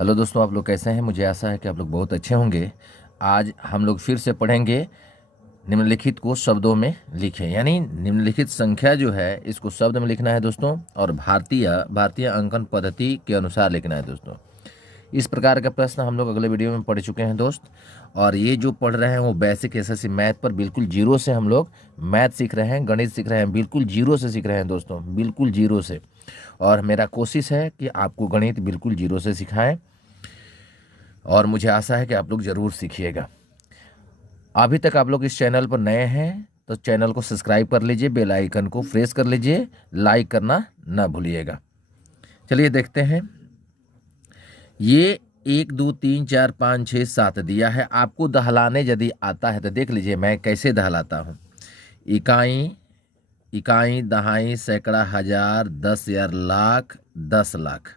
Hello दोस्तों, आप लोग कैसे हैं। मुझे आशा है कि आप लोग बहुत अच्छे होंगे। आज हम लोग फिर से पढ़ेंगे निम्नलिखित को शब्दों में लिखें, यानी निम्नलिखित संख्या जो है इसको शब्द में लिखना है दोस्तों, और भारतीय अंकन पद्धति के अनुसार लिखना है दोस्तों। इस प्रकार का प्रश्न हम लोग अगले वीडियो में पढ़ चुके हैं दोस्त। और ये जो पढ़ रहे हैं वो बेसिक एसएससी मैथ पर बिल्कुल जीरो से हम लोग मैथ सीख रहे हैं, गणित सीख रहे हैं, बिल्कुल जीरो से सीख रहे हैं दोस्तों, बिल्कुल जीरो से। और मेरा कोशिश है कि आपको गणित बिल्कुल जीरो से सिखाएं, और मुझे आशा है कि आप लोग ज़रूर सीखिएगा। अभी तक आप लोग इस चैनल पर नए हैं तो चैनल को सब्सक्राइब कर लीजिए, बेल आइकन को प्रेस कर लीजिए, लाइक करना ना भूलिएगा। चलिए देखते हैं। ये 1 2 3 4 5 6 7 दिया है। आपको दहलाने यदि आता है तो देख लीजिए मैं कैसे दहलाता हूँ। इकाई, दहाई, सैकड़ा, हजार, 10 हजार, लाख, 10 लाख।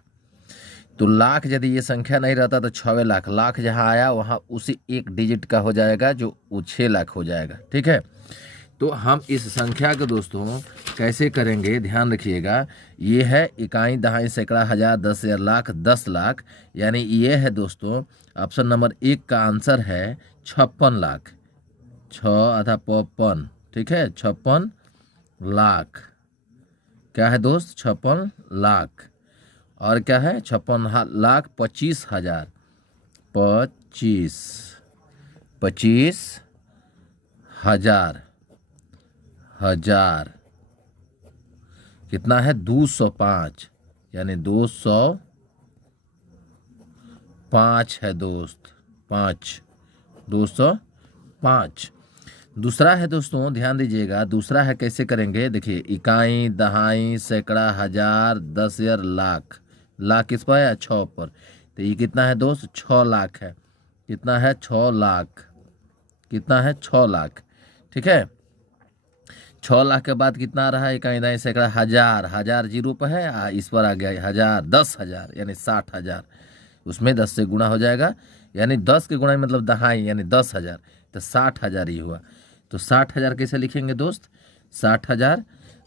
तो लाख यदि ये संख्या नहीं रहता तो 6 लाख, लाख जहाँ आया वहाँ उसी एक डिजिट का हो जाएगा जो वो 6 लाख हो जाएगा। ठीक है, तो हम इस संख्या को दोस्तों कैसे करेंगे ध्यान रखिएगा। ये है इकाई, दहाई, सैकड़ा, हजार, 10 हजार, लाख, 10 लाख, यानी ये है दोस्तों ऑप्शन नंबर 1 का आंसर है 56 लाख। 6 आधा पौपन, ठीक है, 56 लाख। क्या है दोस्त? 56 लाख। और क्या है? 56 लाख 25 हजार। 25 हजार। कितना है? 205, यानी 205 है दोस्त। 5, 205। दूसरा है दोस्तों, ध्यान दीजिएगा, दूसरा है कैसे करेंगे। देखिए, इकाई, दहाई, सैकड़ा, हजार, 10 हजार, लाख। लाख किस पर है? 6 पर। तो ये कितना है दोस्त? 6 लाख है। कितना है? 6 लाख। कितना है? 6 लाख। ठीक है, 6 लाख के बाद कितना आ रहा है? इकाई, दहाई, सैकड़ा, हजार। हजार जीरो पर है, इस पर आ गया हजार। 10 हजार यानी 60 हजार। उसमें 10 से गुणा हो जाएगा, यानी 10 के गुणा मतलब दहाई, यानी 10 हजार। तो 60 हजार ही हुआ। तो 60 हजार कैसे लिखेंगे दोस्त? 60 हजार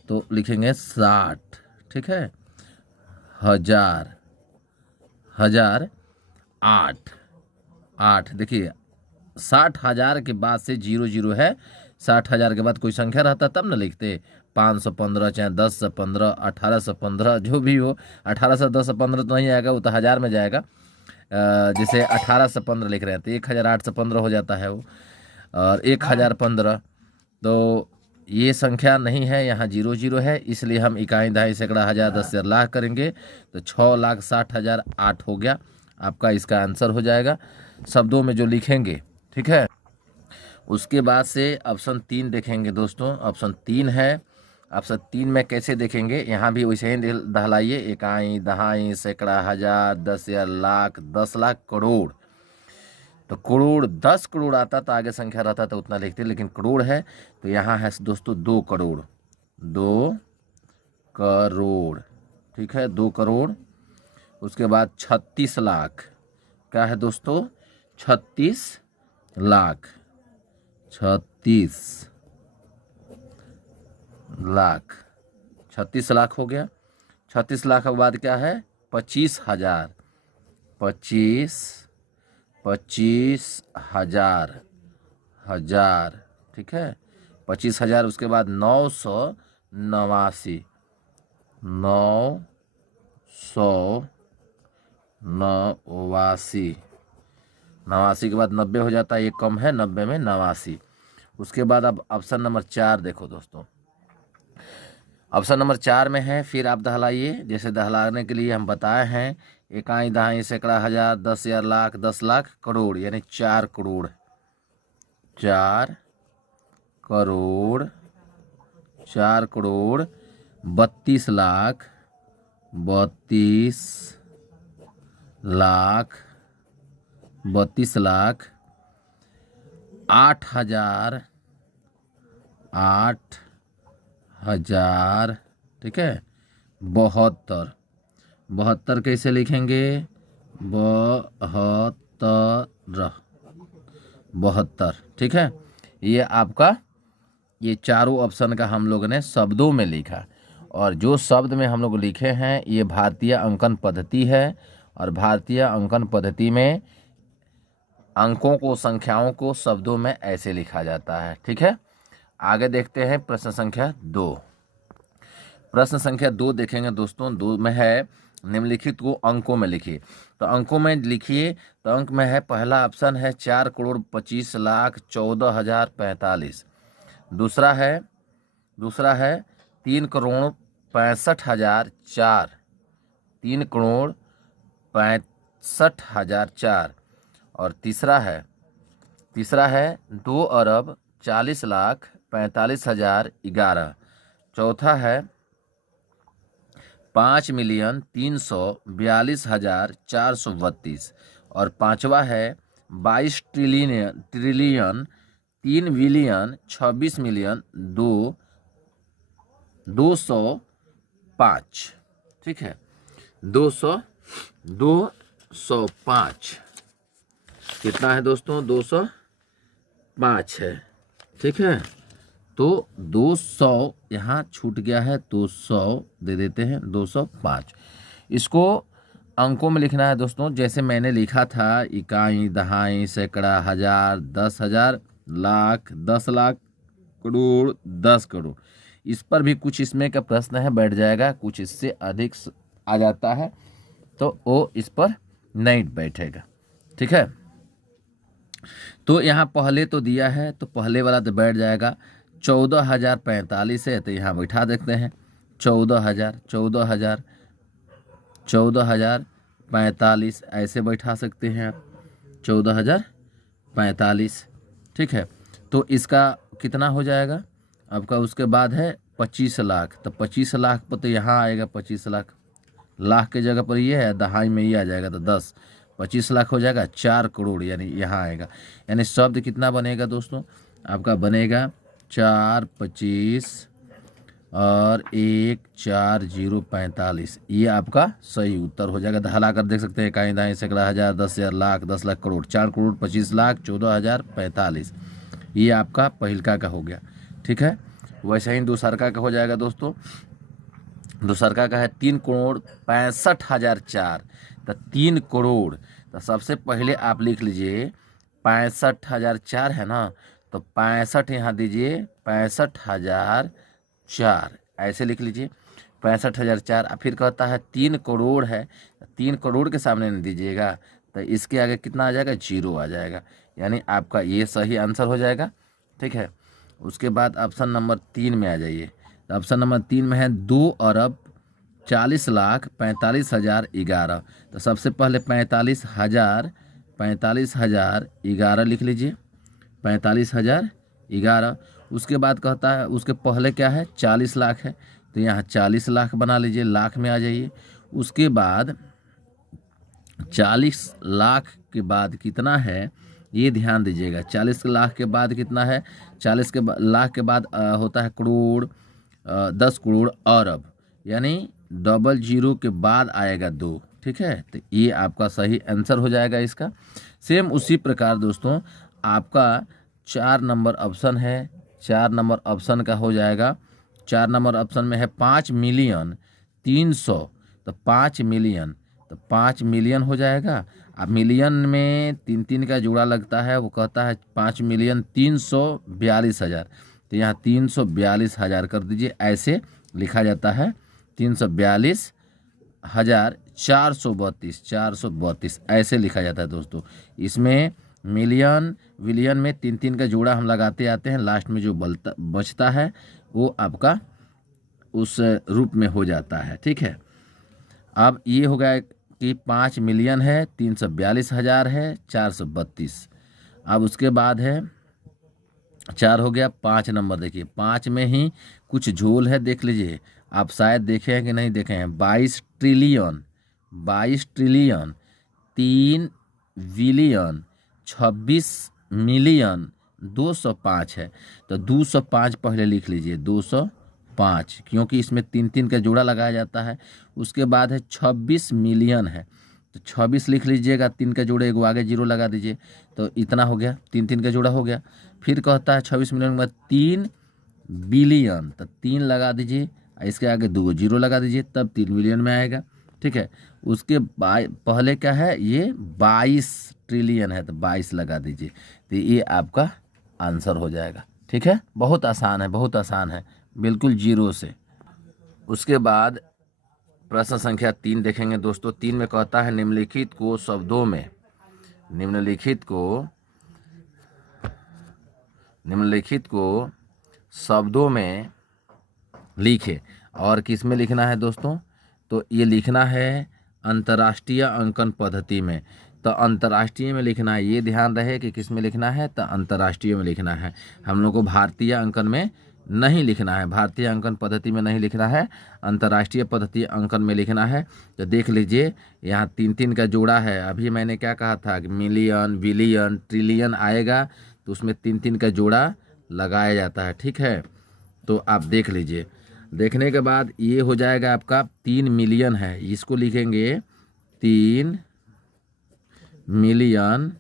तो लिखेंगे 60। ठीक है, हजार। 8। देखिए, 60 हजार के बाद से 0 है। 60 हजार के बाद कोई संख्या रहता तब ना लिखते। 515 चाहे 1015, 1815, जो भी हो। 1810 तो नहीं आएगा, वो तो हजार में जाएगा। जैसे 1815 लिख रहे हैं तो 1815 हो जाता है वो, और 1015। तो ये संख्या नहीं है, यहाँ 0 है, इसलिए हम इकाई, दहाई, सैकड़ा, हजार, 10 हजार, लाख करेंगे। तो 6,60,000 8 हो गया। आपका इसका आंसर हो जाएगा शब्दों में जो लिखेंगे। ठीक है, उसके बाद से ऑप्शन 3 देखेंगे दोस्तों। ऑप्शन 3 है। ऑप्शन 3 में कैसे देखेंगे? यहाँ भी वैसे ही दहलाइए। इकाई, दहाई, सैकड़ा, हजार, 10 हजार, लाख, 10 लाख, करोड़। तो करोड़, 10 करोड़ आता तो आगे संख्या रहता तो उतना लिखते, लेकिन करोड़ है तो यहाँ है दोस्तों 2 करोड़। 2 करोड़। ठीक है, 2 करोड़। उसके बाद 36 लाख। क्या है दोस्तों? 36 लाख। 36 लाख। 36 लाख हो गया। 36 लाख के बाद क्या है? 25 हजार। 25 हजार। ठीक है, 25 हजार। उसके बाद 989। 89 के बाद 90 हो जाता है, ये कम है, 90 में 89। उसके बाद अब ऑप्शन नंबर 4 देखो दोस्तों। ऑप्शन नंबर 4 में है, फिर आप दहलाइए। जैसे दहलाने के लिए हम बताए हैं, इकाई, दहाई, सैकड़ा, हजार, 10 हजार, लाख, 10 लाख, करोड़, यानी 4 करोड़। 4 करोड़। 4 करोड़ 32 लाख। 32 लाख। 32 लाख 8 हजार। 8 हजार। ठीक है, 72। 72 कैसे लिखेंगे? 72। ठीक है, ये आपका, ये चारों ऑप्शन का हम लोगों ने शब्दों में लिखा, और जो शब्द में हम लोग लिखे हैं ये भारतीय अंकन पद्धति है। और भारतीय अंकन पद्धति में अंकों को, संख्याओं को शब्दों में ऐसे लिखा जाता है। ठीक है, आगे देखते हैं प्रश्न संख्या 2। प्रश्न संख्या 2 देखेंगे दोस्तों। 2 में है निम्नलिखित को अंकों में लिखिए। तो अंकों में लिखिए, तो अंक में है, पहला ऑप्शन है 4,25,14,045। दूसरा है 3,65,004, 3,65,004। और तीसरा है 2,40,45,011। चौथा है 5,342,432। और पांचवा है 22 ट्रिलियन 3,26,205। ठीक है, 205 कितना है दोस्तों? 205 है। ठीक है, तो 200 यहाँ छूट गया है, 200 दे देते हैं, 205। इसको अंकों में लिखना है दोस्तों, जैसे मैंने लिखा था, इकाई, दहाई, सैकड़ा, हजार, 10,000, लाख, 10 लाख, करोड़, 10 करोड़। इस पर भी कुछ इसमें का प्रश्न है, बैठ जाएगा। कुछ इससे अधिक आ जाता है तो वो इस पर नहीं बैठेगा। ठीक है, तो यहाँ पहले तो दिया है, तो पहले वाला तो बैठ जाएगा। 14,045 है, तो यहाँ बैठा देखते हैं 14,045 ऐसे बैठा सकते हैं आप, 14,045। ठीक है, तो इसका कितना हो जाएगा आपका? उसके बाद है 25 लाख, तो 25 लाख पर तो यहाँ आएगा 25 लाख, लाख के जगह पर ये है, दहाई में ये आ जाएगा, तो 10, 25 लाख हो जाएगा। 4 करोड़ यानी यहाँ आएगा। यानी शब्द कितना बनेगा दोस्तों? आपका बनेगा 4, 25 और 1, 4, 0, 45। ये आपका सही उत्तर हो जाएगा। हला कर देख सकते हैं, इकाई, दहाई, सैकड़ा, हजार, 10,000, लाख, 10 लाख, करोड़। 4 करोड़ 25 लाख 14,045, ये आपका पहिलका का हो गया। ठीक है, वैसे ही दूसरका का हो जाएगा दोस्तों। दूसरका का है 3,65,004, तो 3 करोड़, तो सबसे पहले आप लिख लीजिए 65,004 है ना, तो 65 यहाँ दीजिए, 65,004 ऐसे लिख लीजिए, 65,004। फिर कहता है 3 करोड़ है, 3 करोड़ के सामने नहीं दीजिएगा, तो इसके आगे कितना आ जाएगा? 0 आ जाएगा। यानी आपका ये सही आंसर हो जाएगा। ठीक है, उसके बाद ऑप्शन नंबर 3 में आ जाइए। तो ऑप्शन नंबर 3 में है 2,40,45,011। तो सबसे पहले 45,011 लिख लीजिए, 45,011। उसके बाद कहता है, उसके पहले क्या है? 40 लाख है, तो यहाँ 40 लाख बना लीजिए, लाख में आ जाइए। उसके बाद 40 लाख के बाद कितना है ये ध्यान दीजिएगा। 40 लाख के बाद कितना है? 40 लाख के बाद होता है करोड़, 10 करोड़, अरब, यानी डबल जीरो के बाद आएगा 2। ठीक है, तो ये आपका सही आंसर हो जाएगा इसका। सेम उसी प्रकार दोस्तों आपका 4 नंबर ऑप्शन है, 4 नंबर ऑप्शन का हो जाएगा। 4 नंबर ऑप्शन में है 5,300,000, तो 5 मिलियन, तो 5 मिलियन हो जाएगा। अब मिलियन में 3 का जोड़ा लगता है, वो कहता है 5,342,000, तो यहाँ 342,000 कर दीजिए। ऐसे लिखा जाता है 342,432 ऐसे लिखा जाता है दोस्तों। इसमें मिलियन, विलियन में 3 का जोड़ा हम लगाते आते हैं, लास्ट में जो बचता है वो आपका उस रूप में हो जाता है। ठीक है, अब ये हो गया कि 5 मिलियन है, 342,000 है, 432। अब उसके बाद है 4 हो गया। 5 नंबर देखिए, 5 में ही कुछ झोल है, देख लीजिए आप, शायद देखे हैं कि नहीं देखे हैं। 22 ट्रिलियन, 3 बिलियन, 26 मिलियन, 205 है, तो 205 पहले लिख लीजिए, 205, क्योंकि इसमें 3 का जोड़ा लगाया जाता है। उसके बाद है 26 मिलियन है, तो 26 लिख लीजिएगा, 3 का जोड़े एगो आगे 0 लगा दीजिए, तो इतना हो गया, 3 का जोड़ा हो गया। फिर कहता है 26 मिलियन के बाद 3 बिलियन, तो 3 लगा दीजिए, इसके आगे 2 0 लगा दीजिए, तब 3 मिलियन में आएगा। ठीक है। उसके पहले क्या है, ये 22 ट्रिलियन है, तो 22 लगा दीजिए, तो ये आपका आंसर हो जाएगा। ठीक है, बहुत आसान है, बहुत आसान है, बिल्कुल जीरो से। उसके बाद प्रश्न संख्या 3 देखेंगे दोस्तों। 3 में कहता है निम्नलिखित को शब्दों में, निम्नलिखित को शब्दों में लिखे। और किस में लिखना है दोस्तों, तो ये लिखना है अंतर्राष्ट्रीय अंकन पद्धति में। तो अंतर्राष्ट्रीय में लिखना है, ये ध्यान रहे कि किस में लिखना है, तो अंतर्राष्ट्रीय में लिखना है। हम लोग को भारतीय अंकन में नहीं लिखना है, भारतीय अंकन पद्धति में नहीं लिखना है, अंतर्राष्ट्रीय पद्धति अंकन में लिखना है। तो देख लीजिए यहाँ 3-3 का जोड़ा है। अभी मैंने क्या कहा था कि मिलियन, बिलियन, ट्रिलियन आएगा तो उसमें 3-3 का जोड़ा लगाया जाता है। ठीक है, तो आप देख लीजिए। देखने के बाद ये हो जाएगा आपका 3 मिलियन है, इसको लिखेंगे 3 मिलियन,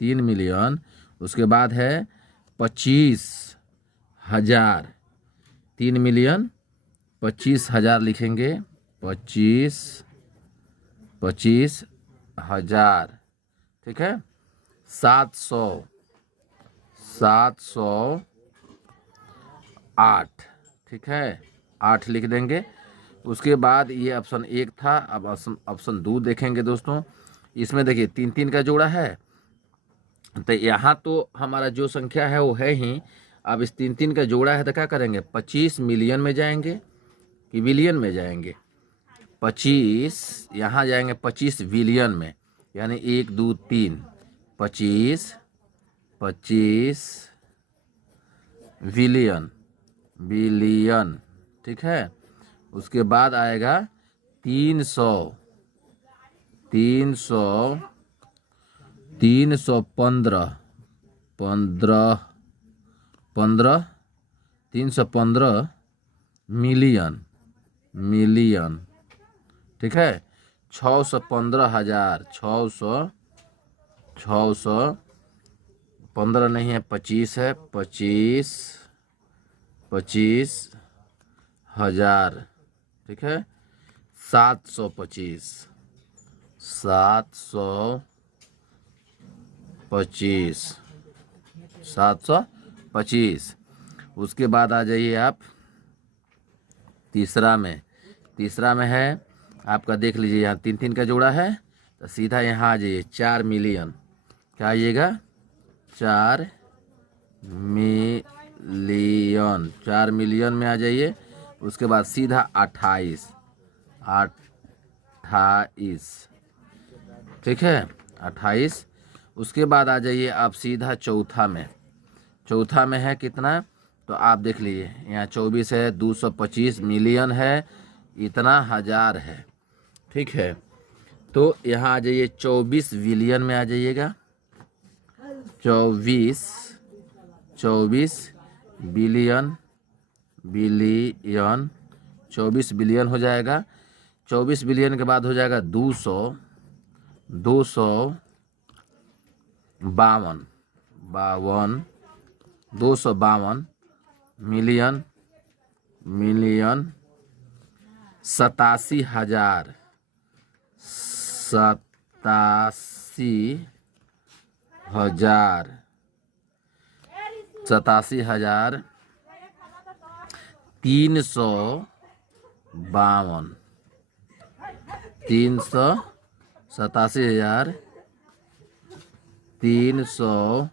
3 मिलियन। उसके बाद है 25,000, 3 मिलियन 25,000 लिखेंगे, 25,000। ठीक है, 708, ठीक है, 8 लिख देंगे। उसके बाद ये ऑप्शन 1 था, अब ऑप्शन 2 देखेंगे दोस्तों। इसमें देखिए 3-3 का जोड़ा है, तो यहाँ तो हमारा जो संख्या है वो है ही। अब इस 3-3 का जोड़ा है तो क्या करेंगे, 25 मिलियन में जाएंगे कि बिलियन में जाएंगे, 25 यहाँ जाएंगे 25 बिलियन में, यानी 1 2 3 25 बिलियन, ठीक है। उसके बाद आएगा 315 मिलियन, ठीक है। 615,000, 615 नहीं है, 25 है, 25,000, ठीक है। 725, 725। उसके बाद आ जाइए आप तीसरा में है आपका, देख लीजिए यहाँ 3-3 का जोड़ा है, तो सीधा यहाँ आ जाइए 4 मिलियन, क्या आइएगा 4 मिलियन, 4 मिलियन में आ जाइए। उसके बाद सीधा 28, ठीक है, 28। उसके बाद आ जाइए आप सीधा चौथा में है कितना, तो आप देख लीजिए यहाँ 24 है, 225 मिलियन है, इतना हजार है, ठीक है। तो यहाँ आ जाइए 24 बिलियन में आ जाइएगा, 24 बिलियन, 24 बिलियन हो जाएगा। 24 बिलियन के बाद हो जाएगा 252 मिलियन, 87,000, 87,000, 352, 387,000, 352,